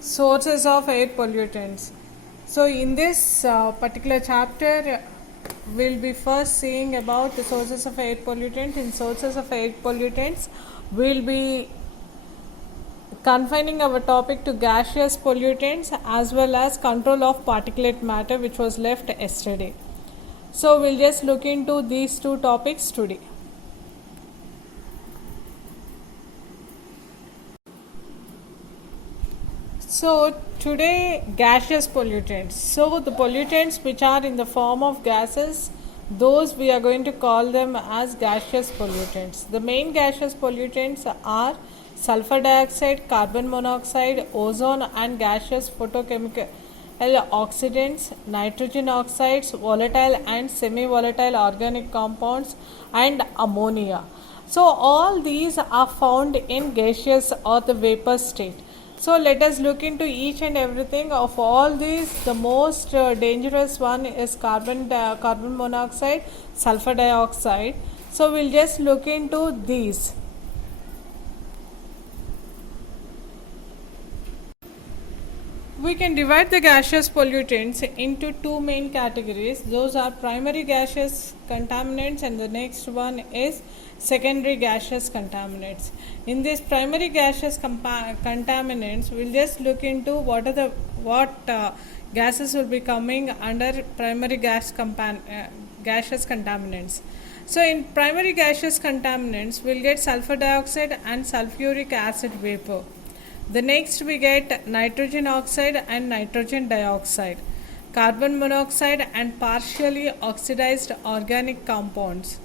Sources of air pollutants. So in this particular chapter we'll be first seeing about the sources of air pollutant. In sources of air pollutants we'll be confining our topic to gaseous pollutants as well as control of particulate matter, which was left yesterday. So we'll just look into these two topics today. So today, gaseous pollutants. So the pollutants which are in the form of gases, those we are going to call them as gaseous pollutants. The main gaseous pollutants are sulfur dioxide, carbon monoxide, ozone and gaseous photochemical oxidants, nitrogen oxides, volatile and semi-volatile organic compounds and ammonia. So all these are found in gaseous or the vapor state. So let us look into each and everything. Of all these, the most dangerous one is carbon monoxide, sulfur dioxide. So we'll just look into these. We can divide the gaseous pollutants into two main categories. Those are primary gaseous contaminants and the next one is secondary gaseous contaminants. In these primary gaseous contaminants, we'll just look into what gases will be coming under primary gaseous contaminants. So in primary gaseous contaminants, we'll get sulfur dioxide and sulfuric acid vapor. The next we get nitrogen oxide and nitrogen dioxide, carbon monoxide and partially oxidized organic compounds.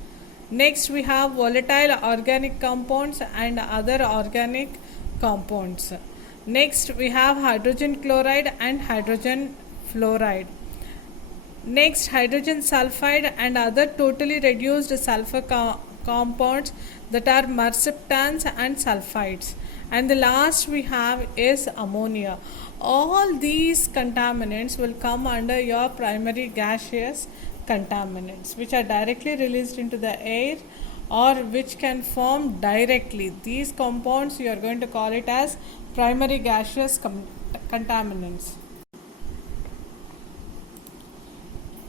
Next we have volatile organic compounds and other organic compounds. Next we have hydrogen chloride and hydrogen fluoride. Next, hydrogen sulfide and other totally reduced sulfur compounds that are mercaptans and sulfides. And the last we have is ammonia. All these contaminants will come under your primary gaseous contaminants, which are directly released into the air or which can form directly. These compounds you are going to call it as primary gaseous contaminants.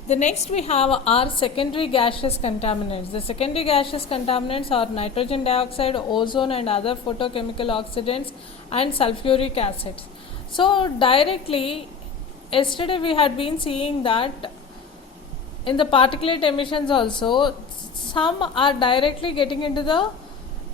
The next we have are secondary gaseous contaminants. The secondary gaseous contaminants are nitrogen dioxide, ozone and other photochemical oxidants and sulfuric acids. So directly, yesterday we had been seeing that in the particulate emissions also, some are directly getting into the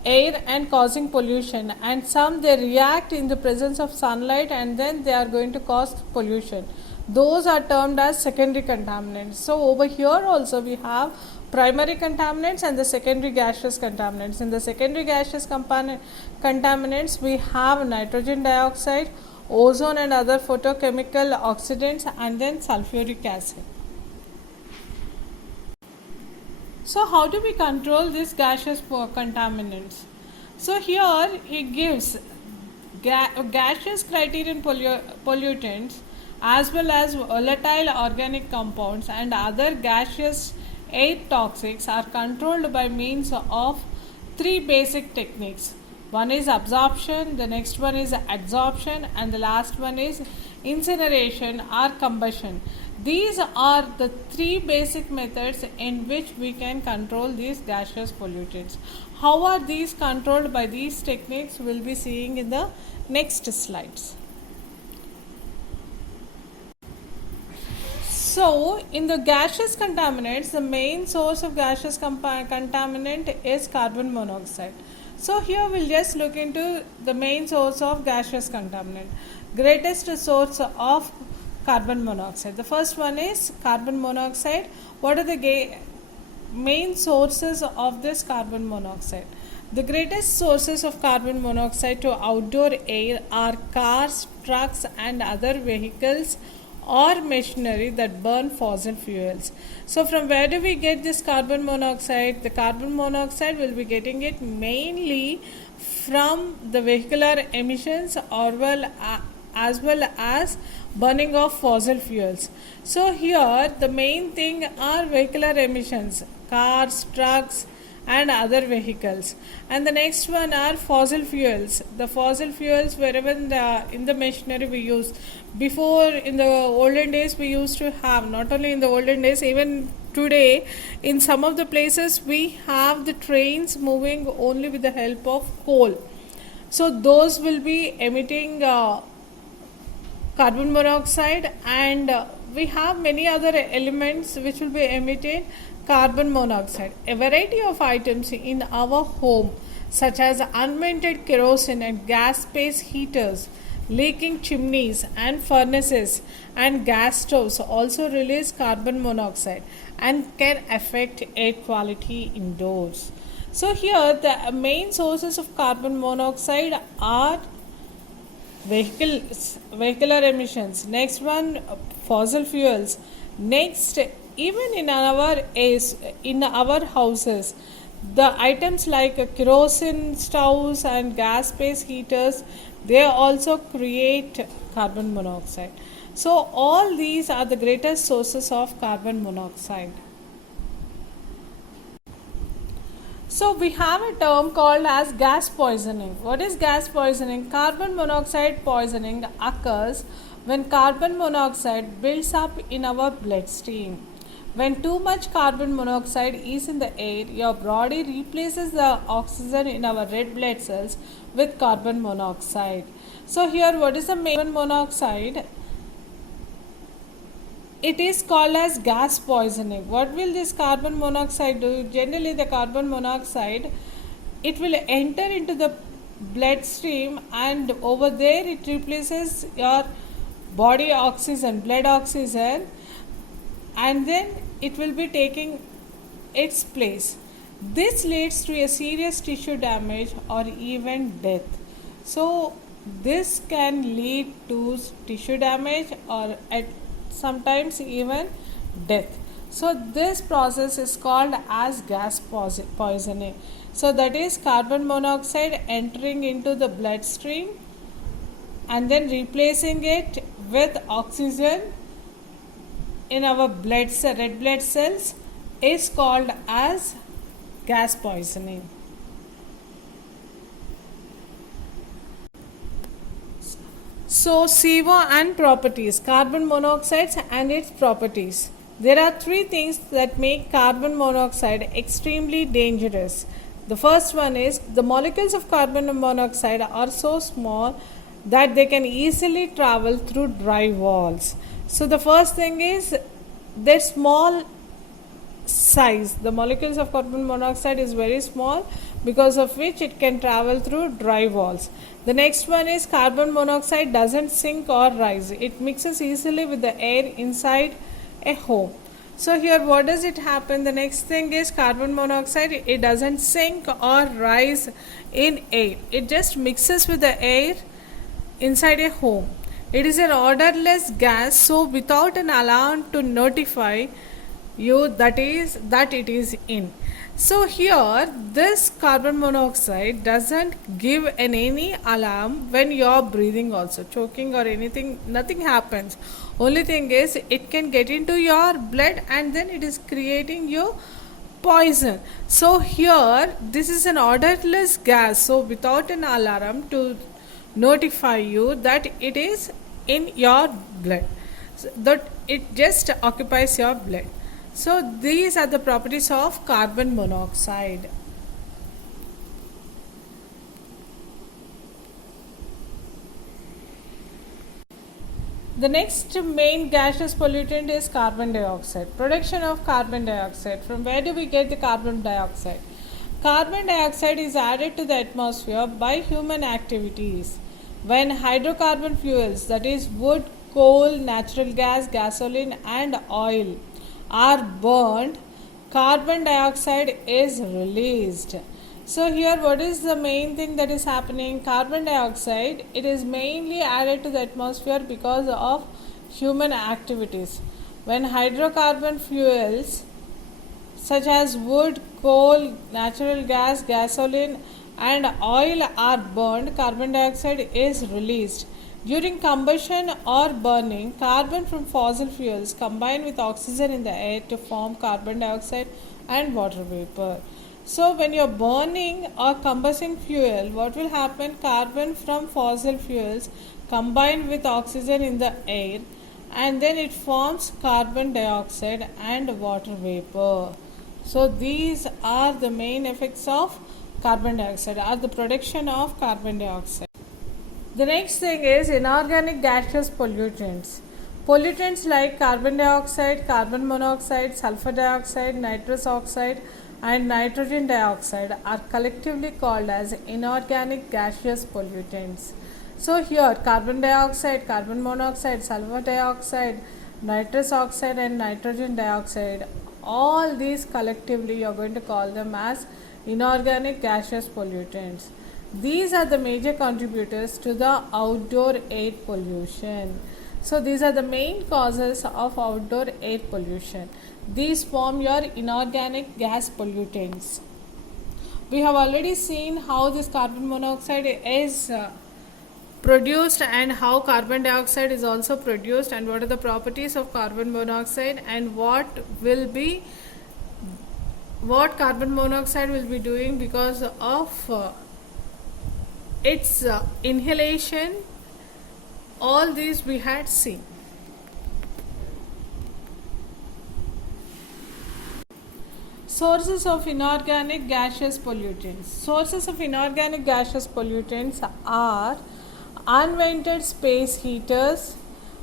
air and causing pollution, and some they react in the presence of sunlight and then they are going to cause pollution. Those are termed as secondary contaminants. So over here also we have primary contaminants and the secondary gaseous contaminants. In the secondary gaseous contaminants we have nitrogen dioxide, ozone and other photochemical oxidants and then sulfuric acid. So how do we control these gaseous contaminants? So here it gives gaseous criterion pollutants as well as volatile organic compounds and other gaseous air toxics are controlled by means of three basic techniques. One is absorption, the next one is adsorption and the last one is incineration or combustion. These are the three basic methods in which we can control these gaseous pollutants. How are these controlled by these techniques? We will be seeing in the next slides. So, in the gaseous contaminants, the main source of gaseous contaminant is carbon monoxide. So, here we'll just look into the main source of gaseous contaminant. Greatest source of carbon monoxide. The first one is carbon monoxide. What are the main sources of this carbon monoxide? The greatest sources of carbon monoxide to outdoor air are cars, trucks and other vehicles or machinery that burn fossil fuels. So from where do we get this carbon monoxide? The carbon monoxide will be getting it mainly from the vehicular emissions as well as burning of fossil fuels. So here the main thing are vehicular emissions, cars, trucks and other vehicles. And the next one are fossil fuels. The fossil fuels, wherever in the machinery we use. Before, in the olden days, we used to have, not only in the olden days, even today, in some of the places, we have the trains moving only with the help of coal. So those will be emitting carbon monoxide, and we have many other elements which will be emitting carbon monoxide. A variety of items in our home, such as unvented kerosene and gas space heaters, leaking chimneys and furnaces, and gas stoves also release carbon monoxide and can affect air quality indoors. So here the main sources of carbon monoxide are vehicular emissions. Next one, fossil fuels. Next, even in our houses, the items like kerosene stoves and gas space heaters, they also create carbon monoxide. So all these are the greatest sources of carbon monoxide. So we have a term called as gas poisoning. What is gas poisoning? Carbon monoxide poisoning occurs when carbon monoxide builds up in our bloodstream. When too much carbon monoxide is in the air, your body replaces the oxygen in our red blood cells with carbon monoxide. So here, what is the main carbon monoxide? It is called as gas poisoning. What will this carbon monoxide do? Generally, the carbon monoxide, it will enter into the bloodstream, and over there it replaces your body oxygen, blood oxygen, and then it will be taking its place. This leads to a serious tissue damage or even death. So this can lead to tissue damage or at sometimes even death. So this process is called as gas poisoning. So that is carbon monoxide entering into the bloodstream and then replacing it with oxygen in our red blood cells is called as gas poisoning. So CO and properties, carbon monoxide and its properties. There are three things that make carbon monoxide extremely dangerous. The first one is the molecules of carbon monoxide are so small that they can easily travel through dry walls. So the first thing is their small size. The molecules of carbon monoxide is very small, because of which it can travel through dry walls. The next one is carbon monoxide doesn't sink or rise. It mixes easily with the air inside a home. So here what does it happen? The next thing is carbon monoxide, it doesn't sink or rise in air. It just mixes with the air inside a home. It is an odorless gas, so without an alarm to notify you that it is in. So here this carbon monoxide doesn't give any alarm when you are breathing also, choking or anything, nothing happens. Only thing is it can get into your blood and then it is creating your poison. So here this is an odorless gas, so without an alarm to notify you that it is in your blood, so that it just occupies your blood. So these are the properties of carbon monoxide. The next main gaseous pollutant is carbon dioxide. Production of carbon dioxide. From where do we get the carbon dioxide? Carbon dioxide is added to the atmosphere by human activities. When hydrocarbon fuels, that is wood, coal, natural gas, gasoline and oil, are burned, carbon dioxide is released. So here what is the main thing that is happening? Carbon dioxide, it is mainly added to the atmosphere because of human activities. When hydrocarbon fuels such as wood, coal, natural gas, gasoline and oil are burned, carbon dioxide is released. During combustion or burning, carbon from fossil fuels combine with oxygen in the air to form carbon dioxide and water vapor. So when you're burning or combusting fuel, what will happen? Carbon from fossil fuels combine with oxygen in the air, and then it forms carbon dioxide and water vapor. So these are the main effects of carbon dioxide, or the production of carbon dioxide. The next thing is inorganic gaseous pollutants. Pollutants like carbon dioxide, carbon monoxide, sulfur dioxide, nitrous oxide, and nitrogen dioxide are collectively called as inorganic gaseous pollutants. So, here carbon dioxide, carbon monoxide, sulfur dioxide, nitrous oxide, and nitrogen dioxide, all these collectively you are going to call them as inorganic gaseous pollutants. These are the major contributors to the outdoor air pollution. So, these are the main causes of outdoor air pollution. These form your inorganic gas pollutants. We have already seen how this carbon monoxide is produced and how carbon dioxide is also produced, and what are the properties of carbon monoxide, and what carbon monoxide will be doing because of its inhalation. All these we had seen. Sources of inorganic gaseous pollutants. Sources of inorganic gaseous pollutants are unvented space heaters,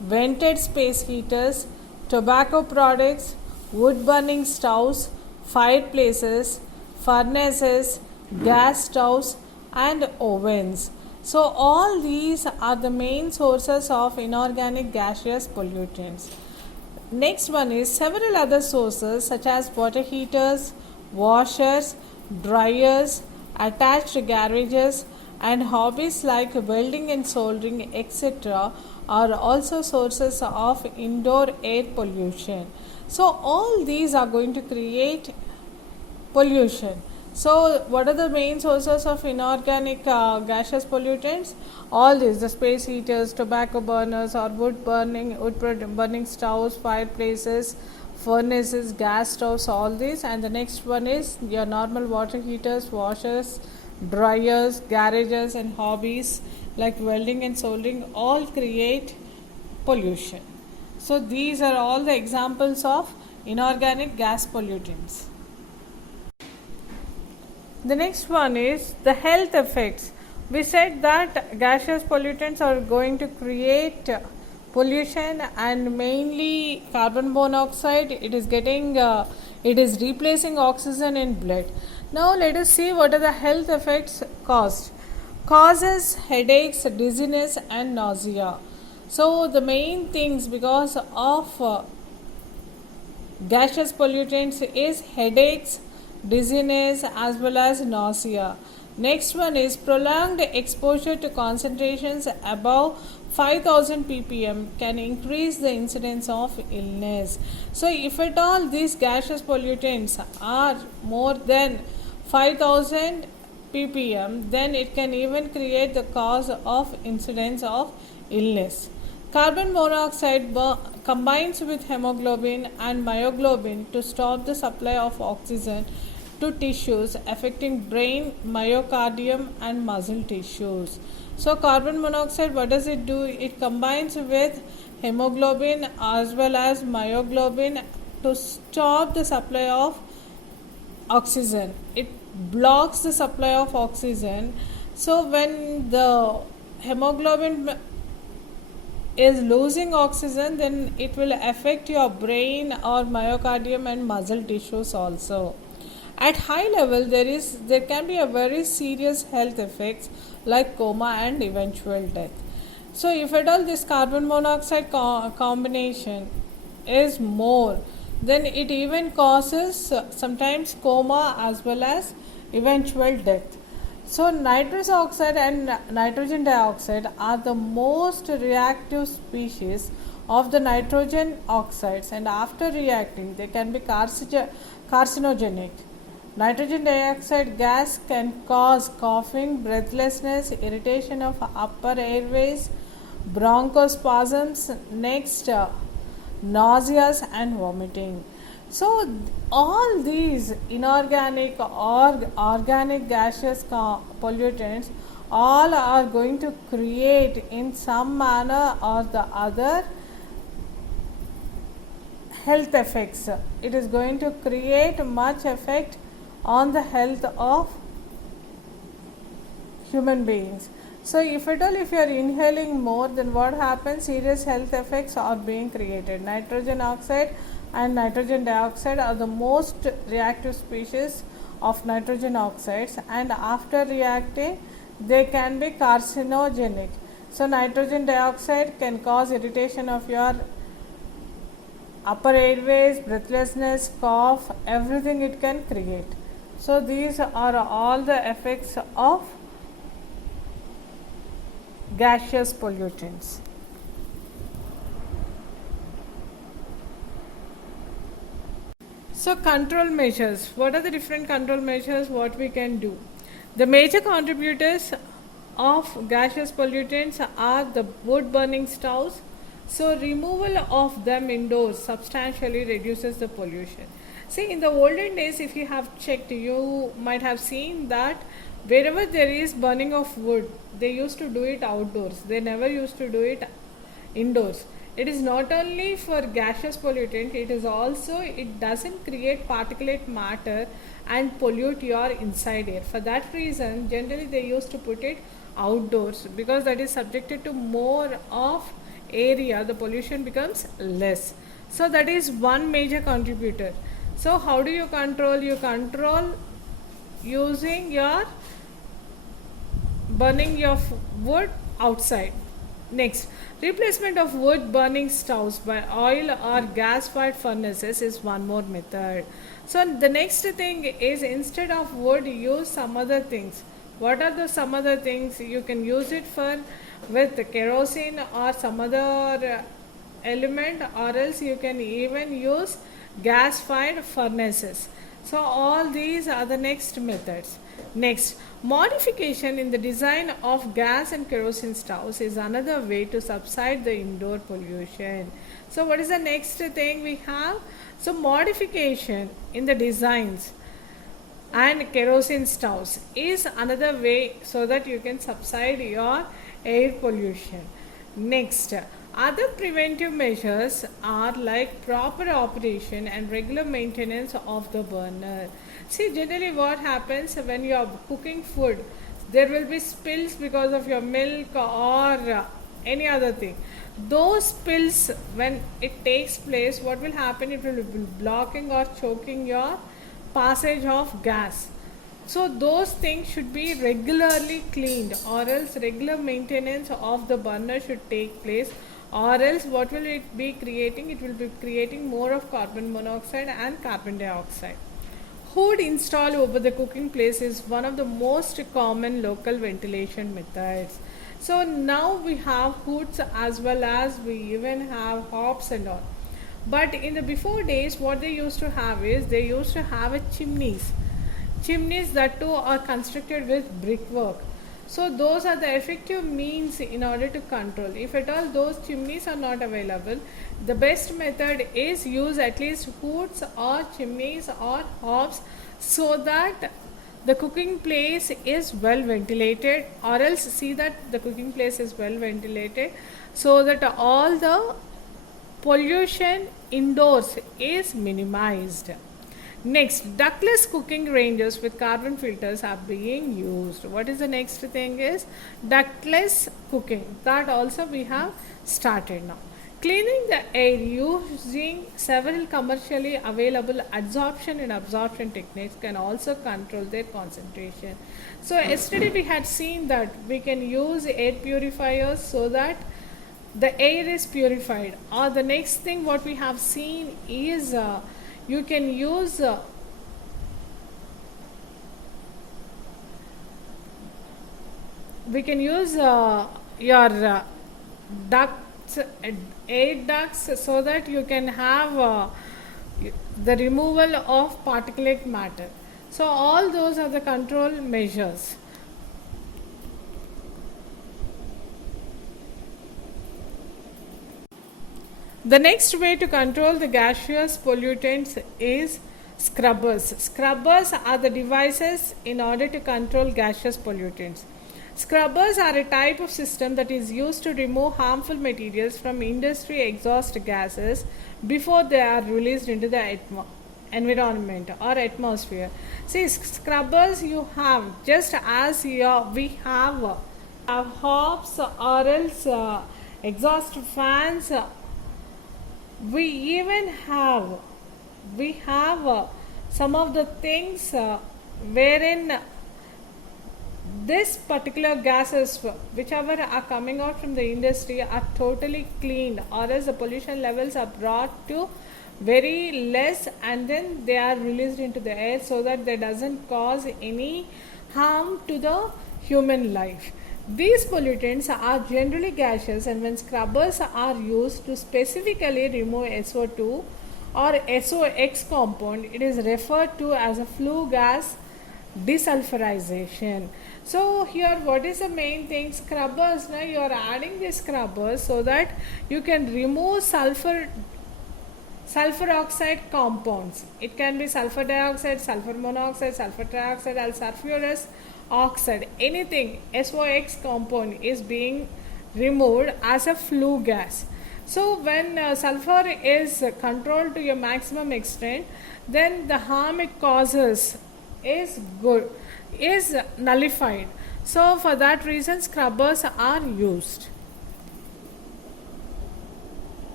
vented space heaters, tobacco products, wood burning stoves, fireplaces, furnaces, gas stoves, and ovens. So, all these are the main sources of inorganic gaseous pollutants. Next one is several other sources such as water heaters, washers, dryers, attached garages, and hobbies like welding and soldering, etc., are also sources of indoor air pollution. So, all these are going to create pollution. So, what are the main sources of inorganic gaseous pollutants? All these: the space heaters, tobacco burners, or wood burning stoves, fireplaces, furnaces, gas stoves, all these. And the next one is your normal water heaters, washers, dryers, garages, and hobbies like welding and soldering all create pollution. So, these are all the examples of inorganic gas pollutants. The next one is the health effects. We said that gaseous pollutants are going to create pollution, and mainly carbon monoxide. It is replacing oxygen in blood. Now let us see what are the health effects caused. Causes headaches, dizziness, and nausea. So the main things because of gaseous pollutants is headaches, dizziness, as well as nausea. Next one is prolonged exposure to concentrations above 5000 ppm can increase the incidence of illness. So if at all these gaseous pollutants are more than 5000 ppm, then it can even create the cause of incidence of illness. Carbon monoxide combines with hemoglobin and myoglobin to stop the supply of oxygen to tissues affecting brain, myocardium, and muscle tissues. So, carbon monoxide, what does it do? It combines with hemoglobin as well as myoglobin to stop the supply of oxygen. It blocks the supply of oxygen. So, when the hemoglobin is losing oxygen, then it will affect your brain or myocardium and muscle tissues also. At high level, there can be a very serious health effects like coma and eventual death. So, if at all this carbon monoxide combination is more, then it even causes sometimes coma as well as eventual death. So, nitrous oxide and nitrogen dioxide are the most reactive species of the nitrogen oxides, and after reacting, they can be carcinogenic. Nitrogen dioxide gas can cause coughing, breathlessness, irritation of upper airways, bronchospasms, next nausea and vomiting. So all these inorganic or organic gaseous pollutants all are going to create in some manner or the other health effects. It is going to create much effect on the health of human beings. So if at all if you are inhaling more, then what happens? Serious health effects are being created. Nitrogen oxide and nitrogen dioxide are the most reactive species of nitrogen oxides, and after reacting they can be carcinogenic. So nitrogen dioxide can cause irritation of your upper airways, breathlessness, cough, everything it can create. So these are all the effects of gaseous pollutants. So control measures. What are the different control measures what we can do? The major contributors of gaseous pollutants are the wood burning stoves. So removal of them indoors substantially reduces the pollution. See, in the olden days, if you have checked, you might have seen that wherever there is burning of wood, they used to do it outdoors. They never used to do it indoors. It is not only for gaseous pollutant, it is also, it doesn't create particulate matter and pollute your inside air. For that reason, generally they used to put it outdoors, because that is subjected to more of area, the pollution becomes less. So that is one major contributor. So how do you control? You control using your burning your wood outside. Next, replacement of wood burning stoves by oil or gas fired furnaces is one more method. So the next thing is, instead of wood, use some other things. What are the some other things? You can use it for with kerosene or some other element, or else you can even use gas fired furnaces. So all these are the next methods. Next, modification in the design of gas and kerosene stoves is another way to subside the indoor pollution. So what is the next thing we have? So modification in the designs and kerosene stoves is another way so that you can subside your air pollution. Next, other preventive measures are like proper operation and regular maintenance of the burner. See, generally what happens when you are cooking food, there will be spills because of your milk or any other thing. Those spills, when it takes place, what will happen? It will be blocking or choking your passage of gas. So those things should be regularly cleaned, or else regular maintenance of the burner should take place, or else what will it be creating? It will be creating more of carbon monoxide and carbon dioxide. Hood installed over the cooking place is one of the most common local ventilation methods. So now we have hoods, as well as we even have hobs and all. But in the before days, what they used to have is, they used to have a chimneys that too are constructed with brickwork. So those are the effective means in order to control. If at all those chimneys are not available, the best method is use at least hoods or chimneys or hobs, so that the cooking place is well ventilated, or else see that the cooking place is well ventilated, so that all the pollution indoors is minimized. Next, ductless cooking ranges with carbon filters are being used. What is the next thing is ductless cooking. That also we have started now. Cleaning the air using several commercially available adsorption and absorption techniques can also control their concentration. So yesterday we had seen that we can use air purifiers so that the air is purified. Or the next thing what we have seen is you can use we can use your ducts, air ducts, so that you can have the removal of particulate matter. So all those are the control measures. The next way to control the gaseous pollutants is scrubbers. Scrubbers are the devices in order to control gaseous pollutants. Scrubbers are a type of system that is used to remove harmful materials from industry exhaust gases before they are released into the environment or atmosphere. See, scrubbers you have just as we have hobs or else exhaust fans. We even have some of the things wherein this particular gases whichever are coming out from the industry are totally cleaned, or else the pollution levels are brought to very less, and then they are released into the air so that they doesn't cause any harm to the human life. These pollutants are generally gaseous, and when scrubbers are used to specifically remove SO2 or SOx compound, it is referred to as a flue gas desulfurization. So here what is the main thing? Scrubbers, now you are adding the scrubbers so that you can remove sulfur oxide compounds. It can be sulfur dioxide, sulfur monoxide, sulfur trioxide, or sulfurous oxide. Anything SOx compound is being removed as a flue gas. So when sulfur is controlled to a maximum extent, then the harm it causes is nullified. So for that reason scrubbers are used.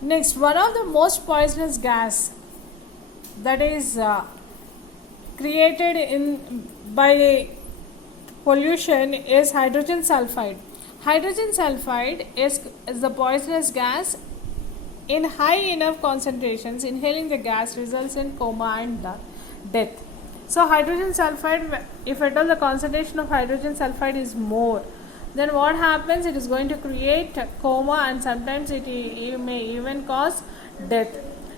Next, one of the most poisonous gas that is created by pollution is hydrogen sulfide. Hydrogen sulfide is the poisonous gas. In high enough concentrations, inhaling the gas results in coma and death. So hydrogen sulfide, if at all the concentration of hydrogen sulfide is more, then what happens? It is going to create coma, and sometimes it may even cause death.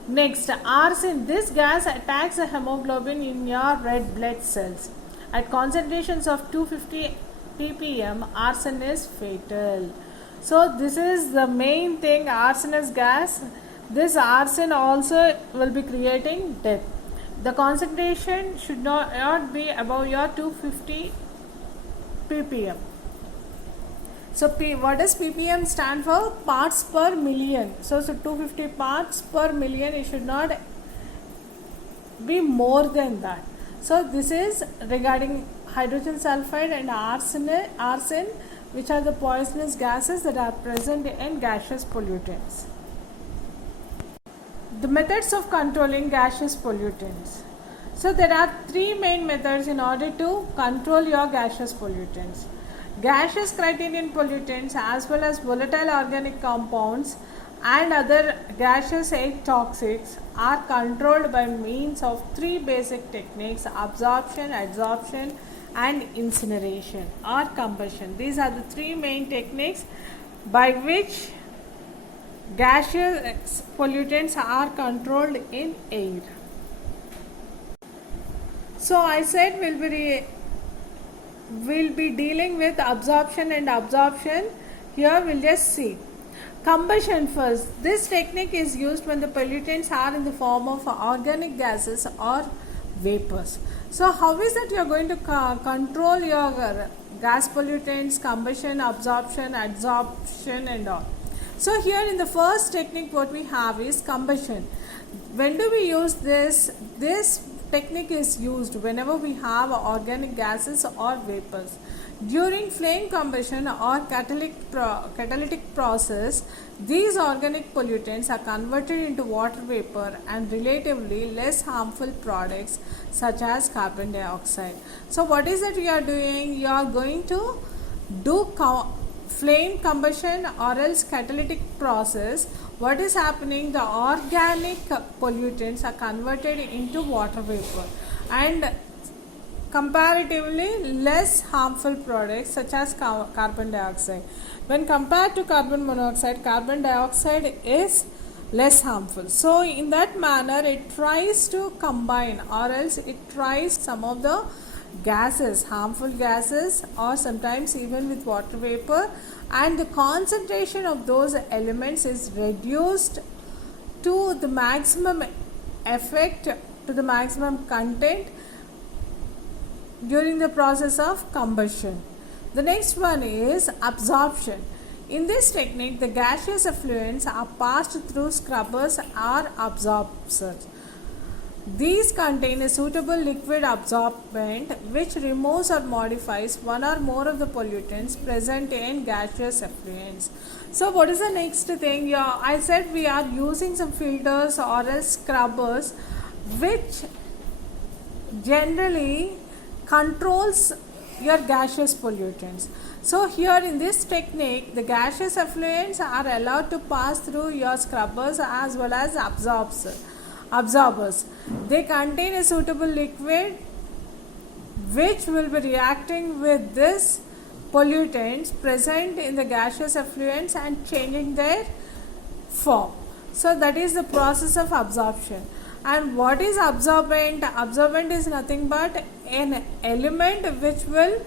Next, arsen. This gas attacks the hemoglobin in your red blood cells. At concentrations of 250 ppm, arsen is fatal. So this is the main thing, arsonous gas. This arsen also will be creating death. The concentration should not be above your 250 ppm. So what does ppm stand for? Parts per million. So 250 parts per million, it should not be more than that. So this is regarding hydrogen sulfide and arsen, which are the poisonous gases that are present in gaseous pollutants. The methods of controlling gaseous pollutants. So there are three main methods in order to control your gaseous pollutants. Gaseous criterion pollutants as well as volatile organic compounds and other gaseous air toxics are controlled by means of three basic techniques: absorption, adsorption and incineration or combustion. These are the three main techniques by which gaseous pollutants are controlled in air. So I said we'll be dealing with absorption and adsorption. Here we'll just see. Combustion first. This technique is used when the pollutants are in the form of organic gases or vapors. So how is that you are going to control your gas pollutants, combustion, absorption, adsorption and all? So here in the first technique what we have is combustion. When do we use this? This technique is used whenever we have organic gases or vapors. During flame combustion or catalytic process, these organic pollutants are converted into water vapor and relatively less harmful products such as carbon dioxide. So what is it you are doing? You are going to do flame combustion or else catalytic process. What is happening? The organic pollutants are converted into water vapor and comparatively less harmful products such as carbon dioxide. When compared to carbon monoxide, carbon dioxide is less harmful. So in that manner it tries to combine or else it tries some of the gases, harmful gases, or sometimes even with water vapor, and the concentration of those elements is reduced to the maximum effect, to the maximum content during the process of combustion. The next one is absorption. In this technique, the gaseous effluents are passed through scrubbers or absorbers. These contain a suitable liquid absorbent which removes or modifies one or more of the pollutants present in gaseous effluents. So what is the next thing? Yeah, I said we are using some filters or else scrubbers which generally controls your gaseous pollutants. So here in this technique, the gaseous effluents are allowed to pass through your scrubbers as well as absorbers. They contain a suitable liquid which will be reacting with this pollutants present in the gaseous effluents and changing their form. So that is the process of absorption. And what is absorbent? Absorbent is nothing but an element which will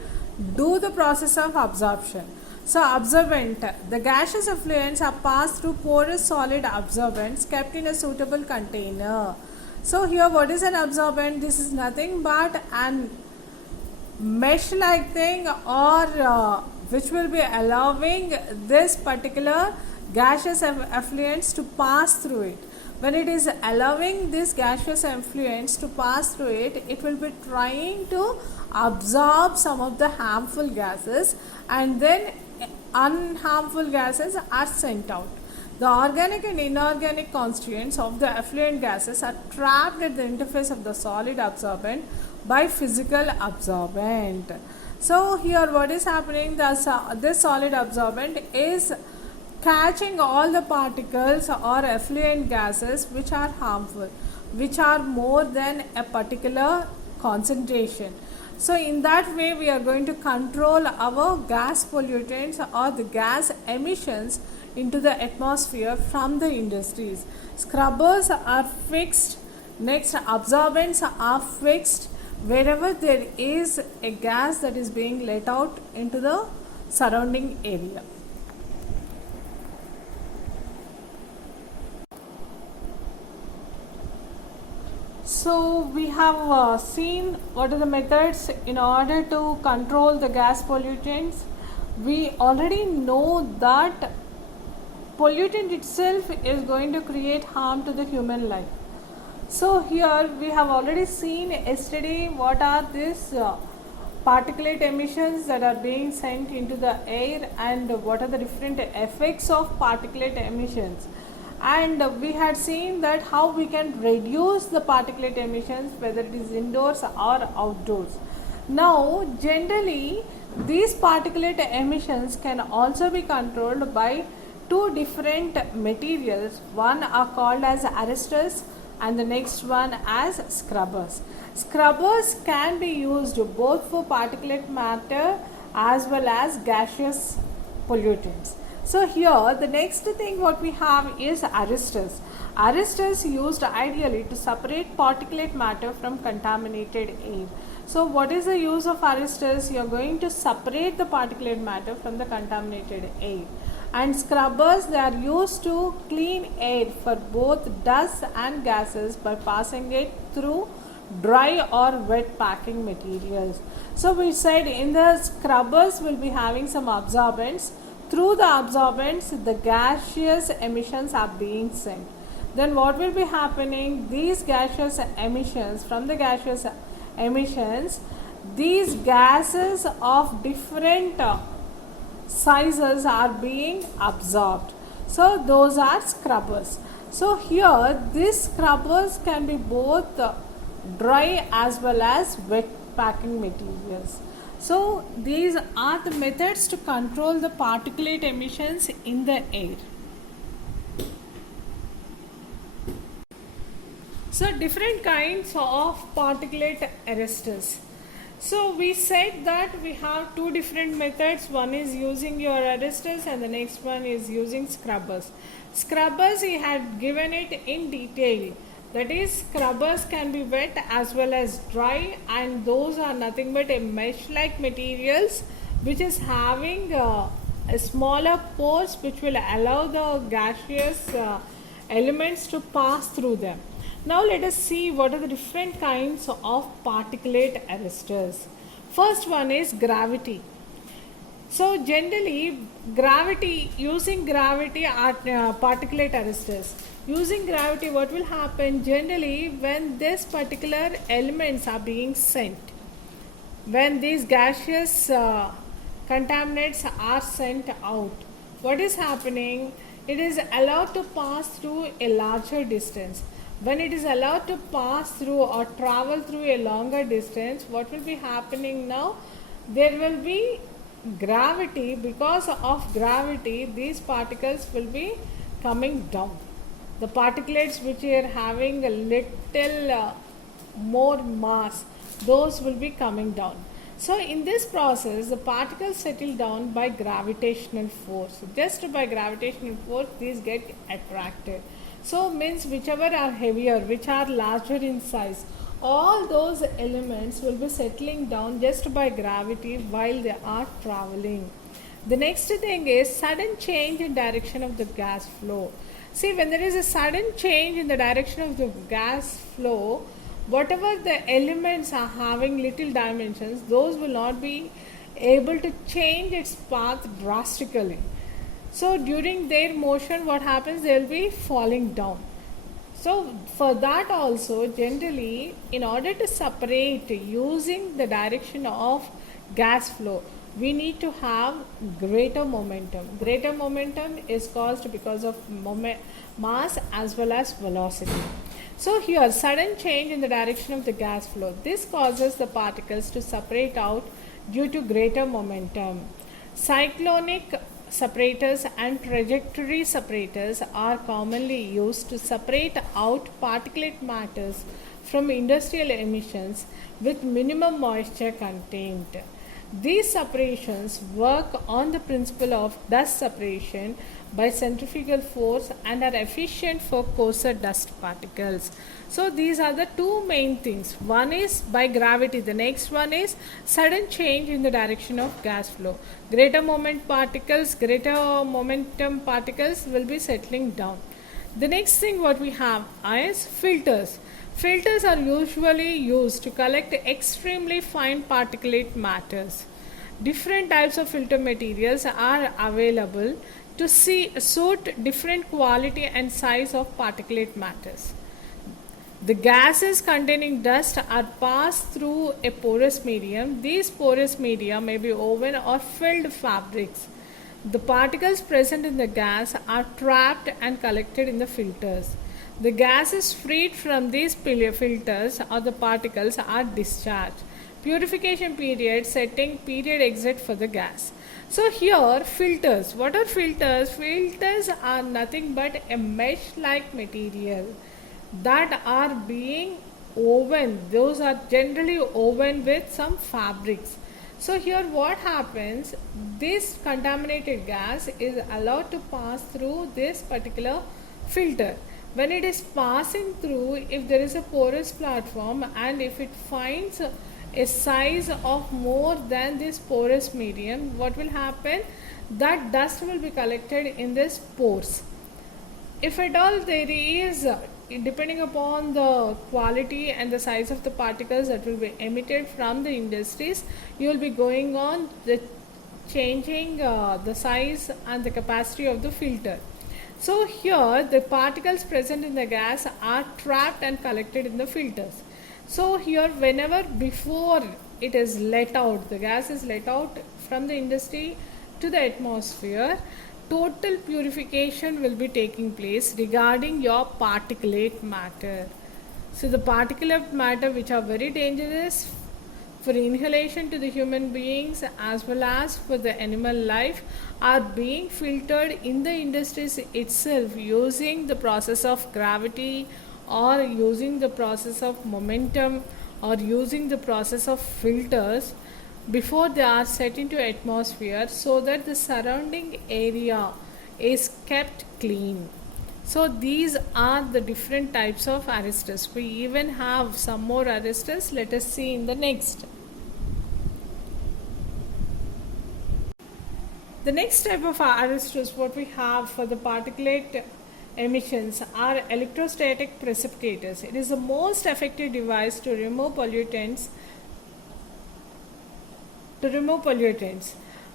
do the process of absorption. So absorbent, the gaseous effluents are passed through porous solid absorbents kept in a suitable container. So here what is an absorbent? This is nothing but an mesh like thing, or which will be allowing this particular gaseous effluents to pass through it. When it is allowing this gaseous effluents to pass through it, it will be trying to absorb some of the harmful gases, and then unharmful gases are sent out. The organic and inorganic constituents of the effluent gases are trapped at the interface of the solid absorbent by physical absorbent. So here what is happening, this solid absorbent is catching all the particles or effluent gases which are harmful, which are more than a particular concentration. So in that way we are going to control our gas pollutants or the gas emissions into the atmosphere from the industries. Scrubbers are fixed, next absorbents are fixed wherever there is a gas that is being let out into the surrounding area. So we have seen what are the methods in order to control the gas pollutants. We already know that pollutant itself is going to create harm to the human life. So here we have already seen yesterday what are these particulate emissions that are being sent into the air and what are the different effects of particulate emissions. And we had seen that how we can reduce the particulate emissions, whether it is indoors or outdoors. Now generally these particulate emissions can also be controlled by two different materials. One are called as arresters and the next one as scrubbers. Scrubbers can be used both for particulate matter as well as gaseous pollutants. So here the next thing what we have is arresters. Arresters used ideally to separate particulate matter from contaminated air. So what is the use of arresters? You are going to separate the particulate matter from the contaminated air. And scrubbers, they are used to clean air for both dust and gases by passing it through dry or wet packing materials. So we said in the scrubbers will be having some absorbents. Through the absorbents, the gaseous emissions are being sent. Then what will be happening? These gaseous emissions, from the gaseous emissions, these gases of different sizes are being absorbed. So those are scrubbers. So here these scrubbers can be both dry as well as wet packing materials. So these are the methods to control the particulate emissions in the air. So different kinds of particulate arresters. So we said that we have two different methods. One is using your arresters and the next one is using scrubbers. Scrubbers, he had given it in detail That is, scrubbers can be wet as well as dry, and those are nothing but a mesh like materials which is having a smaller pores which will allow the gaseous elements to pass through them. Now let us see what are the different kinds of particulate arresters. First one is gravity. So generally, using gravity are particulate arresters. Using gravity, what will happen generally when this particular elements are being sent, when these gaseous contaminants are sent out, what is happening? It is allowed to pass through a larger distance. When it is allowed to pass through or travel through a longer distance, what will be happening now? There will be gravity. Because of gravity, these particles will be coming down. The particulates which are having a little more mass, those will be coming down. So in this process, the particles settle down by gravitational force. Just by gravitational force, these get attracted. So means whichever are heavier, which are larger in size, all those elements will be settling down just by gravity while they are traveling. The next thing is sudden change in direction of the gas flow. See, when there is a sudden change in the direction of the gas flow, whatever the elements are having little dimensions, those will not be able to change its path drastically. So during their motion, what happens? They will be falling down. So for that also, generally, in order to separate using the direction of gas flow, we need to have greater momentum. Greater momentum is caused because of mass as well as velocity. So here, sudden change in the direction of the gas flow. This causes the particles to separate out due to greater momentum. Cyclonic separators and trajectory separators are commonly used to separate out particulate matters from industrial emissions with minimum moisture content. These separations work on the principle of dust separation by centrifugal force and are efficient for coarser dust particles. So these are the two main things. One is by gravity, the next one is sudden change in the direction of gas flow. Greater momentum particles will be settling down. The next thing what we have is filters. Filters are usually used to collect extremely fine particulate matters. Different types of filter materials are available to suit different quality and size of particulate matters. The gases containing dust are passed through a porous medium. These porous media may be woven or filled fabrics. The particles present in the gas are trapped and collected in the filters. The gas is freed from these filters or the particles are discharged. Purification period, setting period, exit for the gas. So here filters. What are filters? Filters are nothing but a mesh like material that are being woven. Those are generally woven with some fabrics. So here what happens, this contaminated gas is allowed to pass through this particular filter. When it is passing through, if there is a porous platform and if it finds a size of more than this porous medium, what will happen? That dust will be collected in this pores. If at all there is, depending upon the quality and the size of the particles that will be emitted from the industries, you will be going on the changing the size and the capacity of the filter. So here the particles present in the gas are trapped and collected in the filters. So here whenever before it is let out, the gas is let out from the industry to the atmosphere, total purification will be taking place regarding your particulate matter. So the particulate matter which are very dangerous for inhalation to the human beings as well as for the animal life are being filtered in the industries itself using the process of gravity or using the process of momentum or using the process of filters before they are set into atmosphere, so that the surrounding area is kept clean. So these are the different types of arrests. We even have some more arrests. Let us see in the next. The next type of arrests what we have for the particulate emissions are electrostatic precipitators. It is the most effective device to remove pollutants.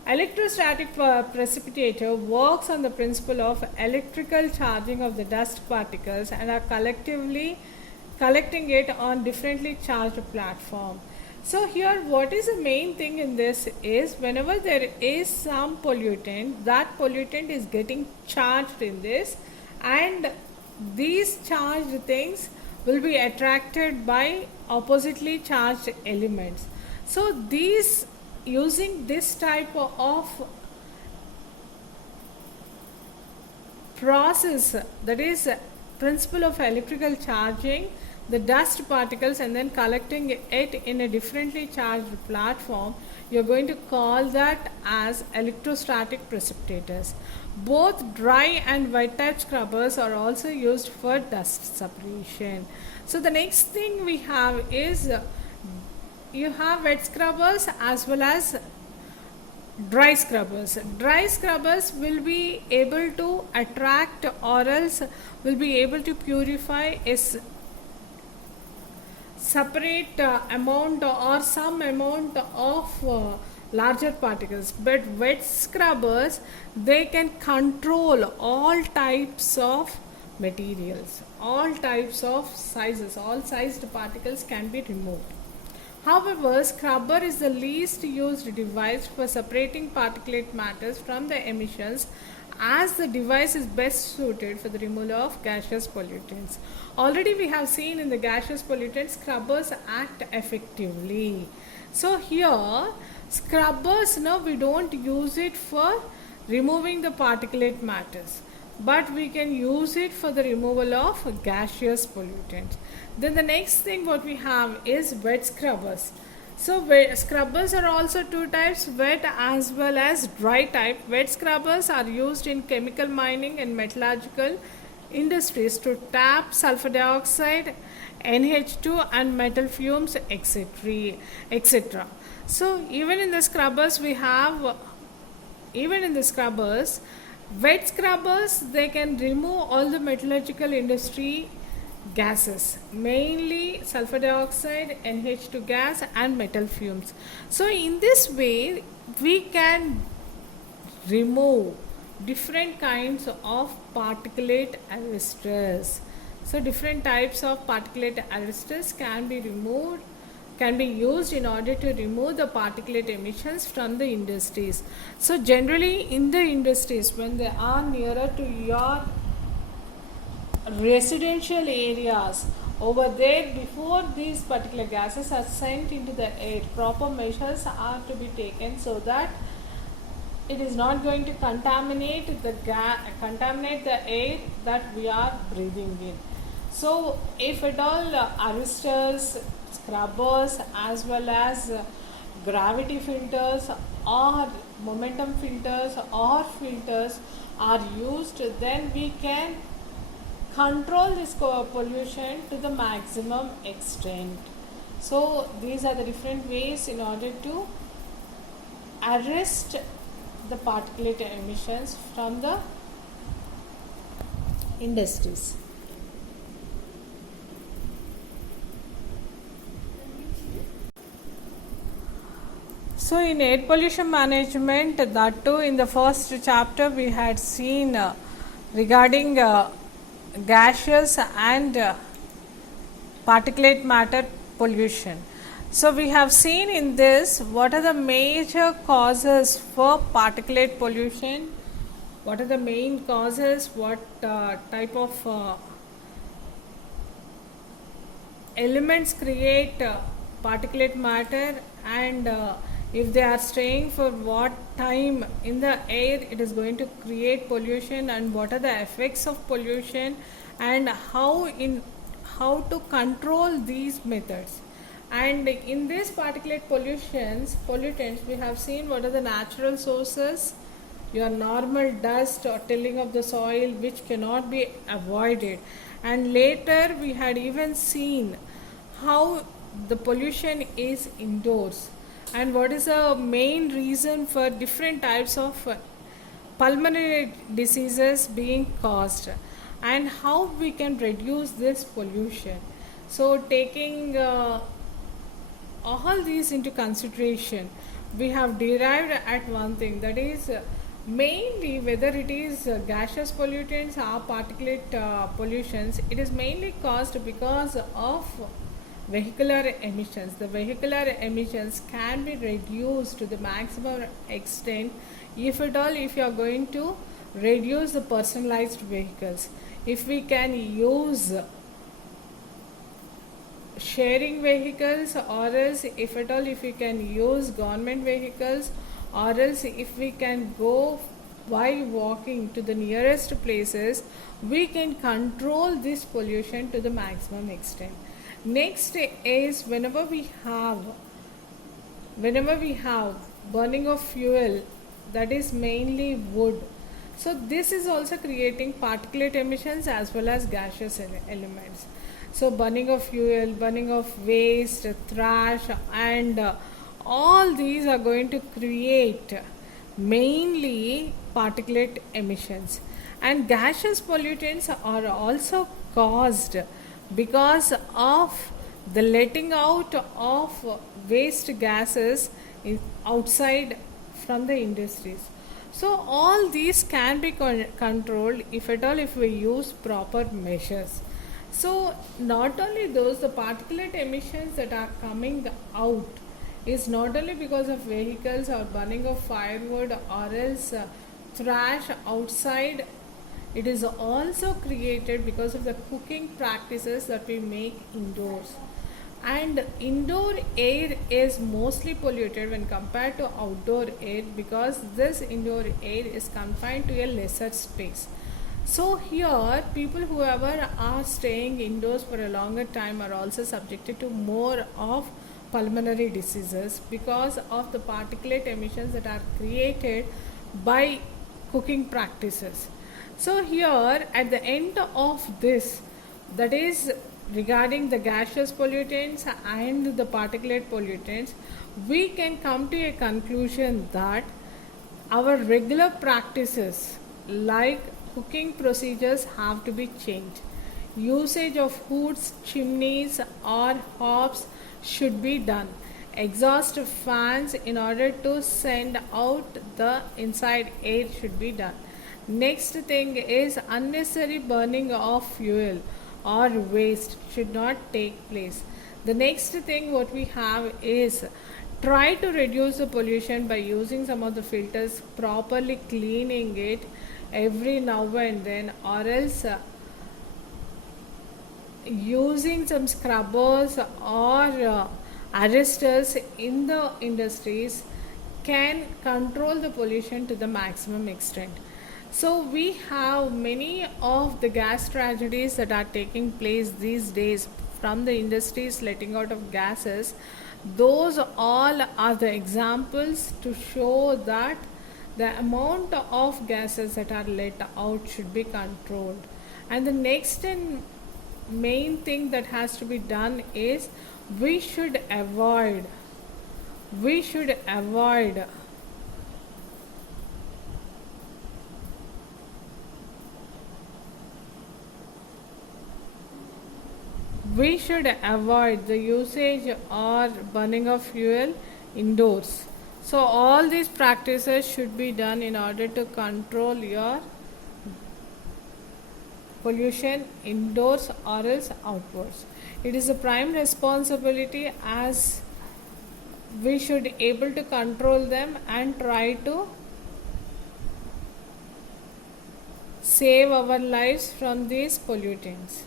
Electrostatic precipitator works on the principle of electrical charging of the dust particles and are collectively collecting it on differently charged platform. So here what is the main thing in this is whenever there is some pollutant, that pollutant is getting charged in this, and these charged things will be attracted by oppositely charged elements. So these using this type of process, that is principle of electrical charging the dust particles and then collecting it in a differently charged platform, you're going to call that as electrostatic precipitators. Both dry and wet type scrubbers are also used for dust separation. So the next thing we have is you have wet scrubbers as well as dry scrubbers. Dry scrubbers will be able to attract or else will be able to purify a separate amount or some amount of larger particles, but wet scrubbers they can control all types of materials, all types of sizes, all sized particles can be removed. However, scrubber is the least used device for separating particulate matters from the emissions, as the device is best suited for the removal of gaseous pollutants. Already we have seen in the gaseous pollutants scrubbers act effectively. So here scrubbers, now we don't use it for removing the particulate matters, but we can use it for the removal of gaseous pollutants. Then the next thing what we have is wet scrubbers. So scrubbers are also two types, wet as well as dry type. Wet scrubbers are used in chemical mining and metallurgical industries to tap sulfur dioxide, NH2 and metal fumes, etc. So even in the scrubbers we have, wet scrubbers they can remove all the metallurgical industry gases, mainly sulfur dioxide, NH2 gas and metal fumes. So in this way we can remove different kinds of particulate arresters. So different types of particulate arresters can be removed, can be used in order to remove the particulate emissions from the industries. So generally in the industries, when they are nearer to your residential areas, over there before these particular gases are sent into the air, proper measures are to be taken so that it is not going to contaminate the air that we are breathing in. So if at all arresters, scrubbers as well as gravity filters or momentum filters or filters are used, then we can control this pollution to the maximum extent. So these are the different ways in order to arrest the particulate emissions from the industries. So in air pollution management, that too in the first chapter we had seen regarding gaseous and particulate matter pollution. So we have seen in this what are the major causes for particulate pollution, what are the main causes, what type of elements create particulate matter, and if they are staying for what time in the air it is going to create pollution, and what are the effects of pollution, and how to control these methods. And in this particulate pollutants we have seen what are the natural sources, your normal dust or tilling of the soil, which cannot be avoided. And later we had even seen how the pollution is indoors and what is the main reason for different types of pulmonary diseases being caused and how we can reduce this pollution. So taking all these into consideration, we have derived at one thing, that is mainly whether it is gaseous pollutants or particulate pollutions, it is mainly caused because of vehicular emissions. The vehicular emissions can be reduced to the maximum extent if at all, if you are going to reduce the personalized vehicles. If we can use sharing vehicles, or else if at all if we can use government vehicles, or else if we can go by walking to the nearest places, we can control this pollution to the maximum extent. Next is whenever we have burning of fuel, that is mainly wood, so this is also creating particulate emissions as well as gaseous elements. So burning of fuel, burning of waste, trash, and all these are going to create mainly particulate emissions. And gaseous pollutants are also caused because of the letting out of waste gases outside from the industries. So all these can be controlled if at all if we use proper measures. So not only those, the particulate emissions that are coming out is not only because of vehicles or burning of firewood or else trash outside, it is also created because of the cooking practices that we make indoors. And indoor air is mostly polluted when compared to outdoor air, because this indoor air is confined to a lesser space. So here people whoever are staying indoors for a longer time are also subjected to more of pulmonary diseases because of the particulate emissions that are created by cooking practices. So here at the end of this, that is regarding the gaseous pollutants and the particulate pollutants, we can come to a conclusion that our regular practices like cooking procedures have to be changed. Usage of hoods, chimneys, or hobs should be done. Exhaust fans in order to send out the inside air should be done. Next thing is unnecessary burning of fuel or waste should not take place. The next thing what we have is try to reduce the pollution by using some of the filters, properly cleaning it every now and then, or else using some scrubbers or arresters in the industries can control the pollution to the maximum extent. So we have many of the gas tragedies that are taking place these days from the industries letting out of gases. Those all are the examples to show that the amount of gases that are let out should be controlled. And the next and main thing that has to be done is we should avoid we should avoid the usage or burning of fuel indoors. So all these practices should be done in order to control your pollution indoors or else outdoors. It is a prime responsibility, as we should able to control them and try to save our lives from these pollutants.